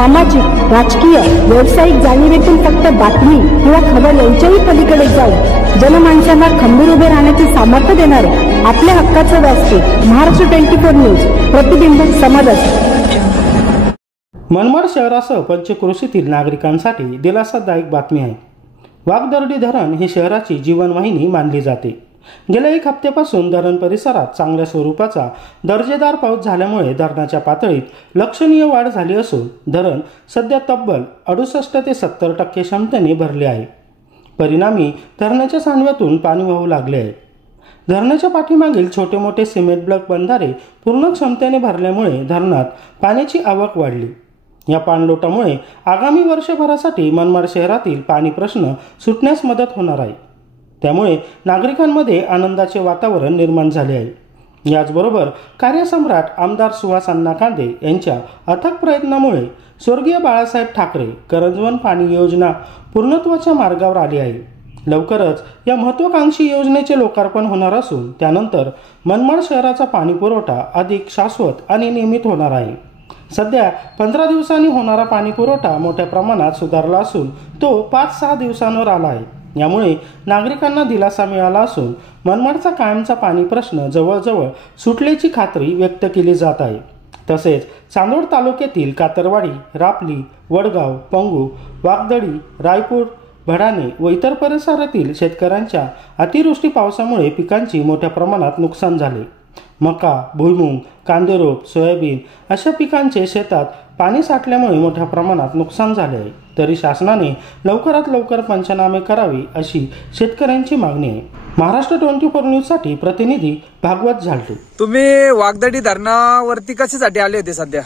सामाजिक, राजकीय, व्यावसायिक जाणीवेतून फक्त बातमी किंवा खबर यांच्याही पलीकडे जाऊन जनमानसांना खंबीर उभे राहण्याचे सामर्थ्य देणारे आपल्या हक्काचे व्यासपीठ महाराष्ट्र 24 न्यूज, प्रतिबिंब समाजात। मनमाड शहरासह पंचक्रोशीतील नागरिकांसाठी दिलासादायक बातमी आहे। वाघदर्डी धरण ही शहराची जीवनवाहिनी मानली जाते। गेल्या 1 हप्त्यापासून धरण परिसरात चांगल्या स्वरूपाचा दर्जेदार पाऊस झाल्यामुळे धरणाच्या पातळीत लक्षणीय वाढ झाली असून धरण सध्या तब्बल 68 ते 70% क्षमतेने भरले आहे। परिणामी धरणाच्या सांडव्यातून पाणी वाहू लागले आहे। धरणाच्या पाठीमागील छोटे मोठे सिमेंट ब्लॉक बंधारे पूर्ण क्षमतेने भरल्यामुळे धरणात पाण्याची आवक वाढली। या पाणलोटामुळे आगामी वर्षभरासाठी मनमाड शहरातील पाणी प्रश्न सुटण्यास मदत होणार आहे। त्यामुळे नागरिकांमध्ये आनंदाचे वातावरण निर्माण झाले आहे। याचबरोबर कार्यसम्राट आमदार सुहास अण्णा कांदे यांच्या अथक प्रयत्नामुळे स्वर्गीय बाळासाहेब ठाकरे करंजवन पाणी योजना पूर्णत्वाच्या मार्गावर आली आहे। लवकरच या महत्त्वाकांक्षी योजनेचे लोकार्पण होणार असून त्यानंतर मनमाड शहराचा पाणी पुरवठा अधिक शाश्वत आणि नियमित होणार आहे। सध्या 15 दिवसांनी होणारा पाणी पुरवठा मोठ्या प्रमाणात सुधारला असून तो 5-6 दिवसांवर आला आहे। यामुळे नागरिकांना दिलासा मिळाला असून मनमाडचा कायमचा पाणी प्रश्न जवळजवळ सुटल्याची खात्री व्यक्त केली जात आहे। तसेच चांदोड तालुक्यातील कातरवाडी, रापली, वडगाव, पंगू, वाघदडी, रायपूर, भडाणे व इतर परिसरातील शेतकऱ्यांच्या अतिवृष्टी पावसामुळे पिकांची मोठ्या प्रमाणात नुकसान झाले। मका, भुईमूग, कांदेरोप, सोयाबीन अशा पिकांचे शेतात पाणी साठल्यामुळे मोठ्या प्रमाणात नुकसान झाले आहे। तरी शासनाने लवकरात लवकर पंचनामे करावे अशी शेतकऱ्यांची मागणी आहे। महाराष्ट्र 24 न्यूज साठी प्रतिनिधी भागवत झालटे। तुम्ही वाघदडी धरणावरती कशासाठी आले होते? सध्या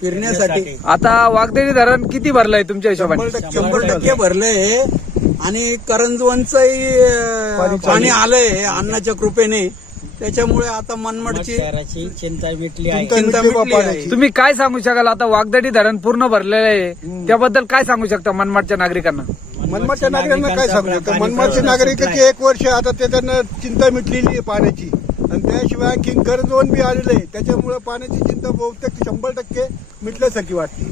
फिरण्यासाठी। आता वाघदडी धरण किती भरलंय तुमच्या हिशोबाने? 100% भरलंय आणि करंजवनचंही पाणी आलंय अण्णाच्या कृपेने। त्याच्यामुळे आता मनमाडची चिंता मिटली आहे। तुम्ही काय सांगू शकाल? आता वाघदडी धरण पूर्ण भरलेलं आहे, त्याबद्दल काय सांगू शकता मनमाडच्या नागरिकांना? मनमाडच्या नागरिकांना काय सांगू शकतो? मनमाडच्या नागरिकांची 1 वर्ष आता त्यांना चिंता मिटलेली आहे पाण्याची, आणि त्याशिवाय करंजवन बी आलेलं आहे। त्याच्यामुळे पाण्याची चिंता बहुतेक 100% मिटल्यासारखी वाटते।